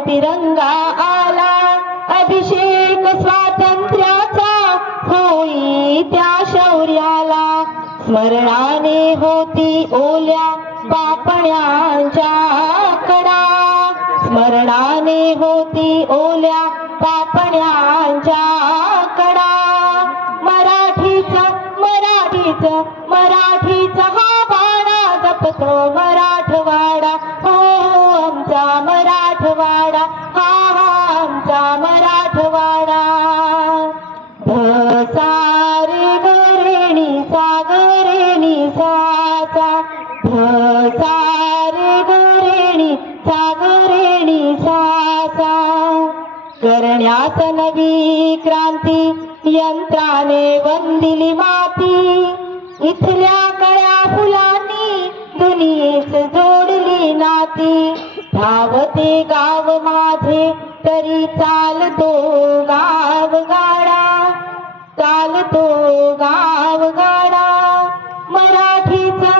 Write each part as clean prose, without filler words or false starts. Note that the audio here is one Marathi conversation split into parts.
तिरंगा आला, अभिषेक स्वातंत्र्याचा होई त्या शौर्याला. स्मरणाने होती ओल्या पापण्यांच्या कडा, स्मरणाने होती ओल्या पापण्यांच्या कडा. मराठीचा हा बाणा जपतो मराठवाडा. हो आमचा मराठवाडा, हा आमचा मराठवाडा. सारे गरेणी सागरेणी साचा, सारे गरेणी सागरेणी साचा. करण्यात नवी क्रांती यंत्राने वंदिली माती, इथल्या कळ्या फुलांनी दुनियेस जोडली नाती. धावते गाव माझे तरी चालतो गावगाडा, चालतो गावगाडा. मराठीचा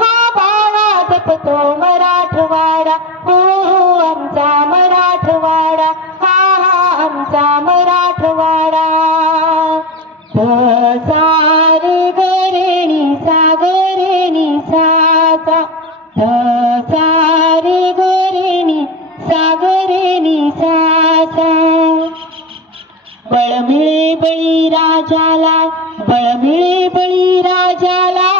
हा बाणा जपतो मराठवाडा. हो आमचा मराठवाडा, हा आमचा मराठवाडा. सारे गरेणी सागरेणी साचा, सारे गरेणी सागरेणी साचा. बळ मिळे बळी राजाला, बळ मिळे बळी राजाला,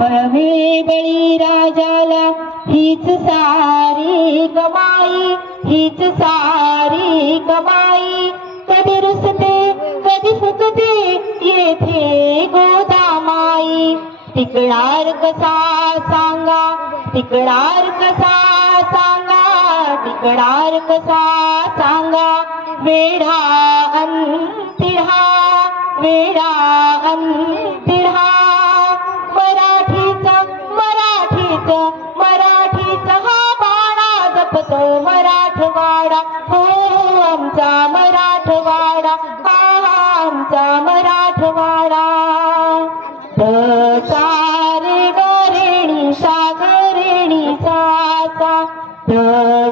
बळ मिळे बळी राजाला. हीच सारी कमाई, हीच सारी कमाई. कधी रुसते कधी फुकते येथे गोदामाई. टिकणार कसा सांगा, टिकणार कसा सांगा, टिकणार कसा सांगा. वेढा अंतिढा, वेढा अंतिढा. मराठीचा हा बाणा जपतो मराठवाडा. हो आमचा मराठवाडा, हा आमचा मराठवाडा. सारे गरेणी सागरेणी साचा,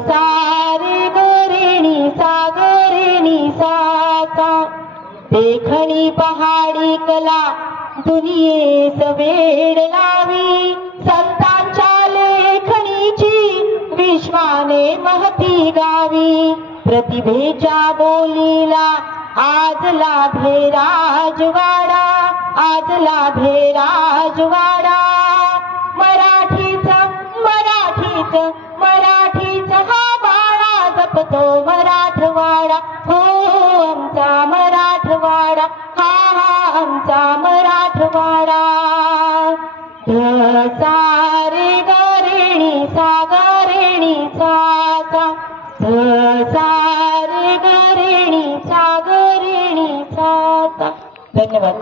सारे गरेणी सागरेणी साचा. देखणी पहाडी कला दुनियेस वेड लावी, संतांच्या लेखणीची विश्वाने महती गावी. प्रतिभेच्या बोलीला आज लाभे राजवाडा, आज लाभे राजवाडा. मराठीचा हा बाणा जपतो मराठवाडा. हो आमचा मराठवाडा, हा आमचा मराठवाडा. सारे गरेणी सागरेणी साचा, सारे गरेणी सागरेणी साचा. धन्यवाद.